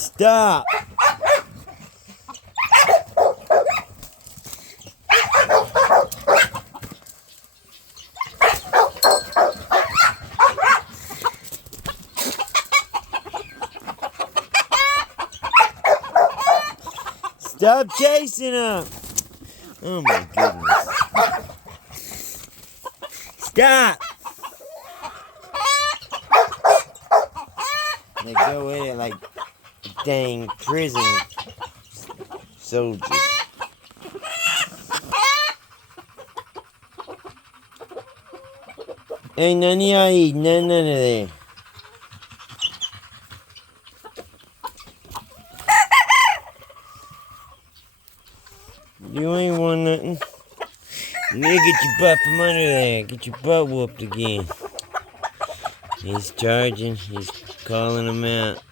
Stop! Stop chasing him! Oh my goodness. Stop! They go in it like dang prison soldiers. Ain't none of y'all eating none of that. You ain't want nothing. You need to get your butt from under there. Get your butt whooped again. He's charging. He's calling him out.